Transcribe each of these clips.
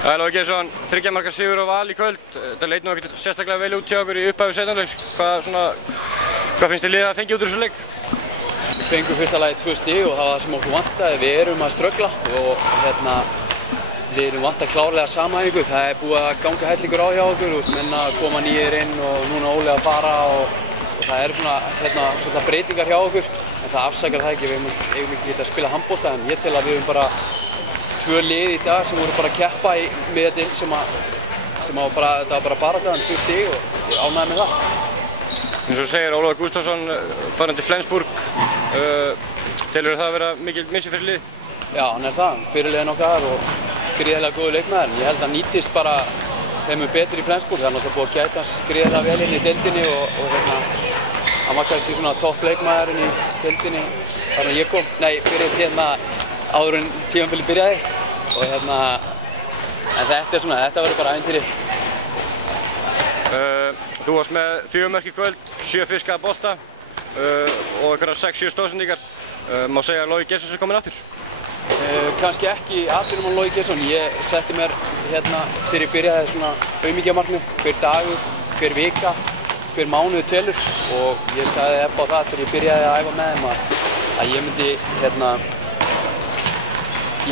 Logi Geirsson, 3 marka sigur á Val í kvöld. Það leit nú ekkert sérstaklega vel út hjá okkur í upphafi seinni hálfleiks. Hvað finnst þér liðið að fengja út úr þessu leik? Við fengum fyrsta lagi 2 stig og það var það sem okkur vantaði. Við erum að ströggla og við erum vantað klárlega samhæfingu. Það er búið að ganga hellingur á hjá okkur, menn að koma nýir inn og núna Óli að fara og það eru svona breytingar hjá okkur. En það afsakar það ekki, við eigum ekki getað að spila handbolta, en ég tel að við höfum bara 2 lið í dag sem voru bara að keppa í miðjadeild sem var bara baráttan 2 stig og ég er ánægður með það. Eins og segir Ólafur Gústafsson farin til Flensburg. Telur það að vera mikil missi fyrir lið? Já, hann er það, fyrirliðinn okkar og gríðarlega góður leikmaður. Ég held að nýtist bara þeim betri í Flensburg. Það er náttúrulega búið að gæta hans gríðarlega vel inn í deildinni og hann var kannski svona topp leikmaðurinn í deildinni þar að ég kom. Nei, fyrir áður en tímabilið byrjaði og en þetta verður bara ævintýri. Þú varst með 4 mörk í kvöld, 7 fiskaða bolta og einhverjar 6-7 stóðsendingar. Má segja að Logi Geirsson sé kominn aftur? Kannski ekki aftur um Logi Geirsson. Ég setti mér þegar ég byrjaði svona aumingjamarkmið, hver dagur, hver vika, hver mánuð telur og ég sagði upp á það þegar ég byrjaði að æfa með þeim að ég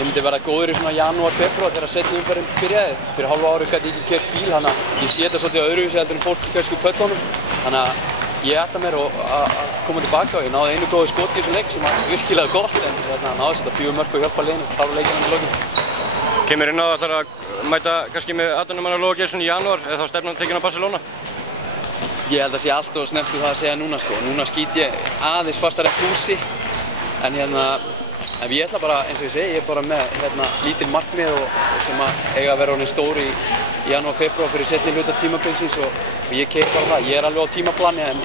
myndi vera góður í svona janúar, febrúar þegar seinni umferðin byrjaði. Fyrir hálfu ári gæti ég ekki keyrt bíl, þannig að ég sé þetta svolítið öðruvísi heldur en fólk í kannski pöllunum. Þannig að ég ætla mér að koma tilbaka og ég náði einu góðu skoti í þessum leik sem var virkilega gott en náði þetta 4 mörk og hjálpa liðinu, klára leikinn í lokin. Kemur inn á að mæta kannski með 18 manna Logi Geirsson í janúar eða þá stefnan tekin á Barcelona? Ég held að sé allt og snemmt það að segja núna sko. Núna skýt ég aðeins fastar eftir húsi en ég ætla bara, eins og ég segi, ég er bara með lítil markmið og sem eiga að vera orðin stór í janúar, febrúar fyrir seinni hluta tímabilsins og ég keyri bara það. Ég er alveg á tímaplani en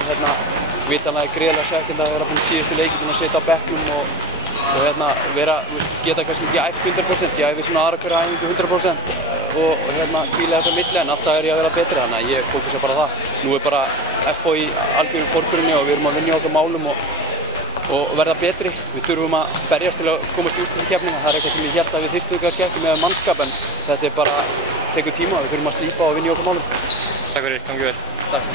vitanlega er gríðarlega svekkjandi að vera búinn síðustu leiki búinn að sitja á bekknum og geta kannski ekki æft 100%. Ég æfi svona aðra hverja æfingu 100% og hvíla þess á milli en alltaf er ég að vera betri þannig að ég fókusa bara það. Nú er bara FH í algjörum forgrunni og við erum að vinna í okkar málum og verða betri. Við þurfum að berjast til að komast í úrslitakeppnina. Það er eitthvað sem ég hélt að við þyrftum kannski ekki með mannskap en þetta er bara tekur tíma og við þurfum að slípa og vinna í okkar málum. Takk fyrir, gangi vel. Takk.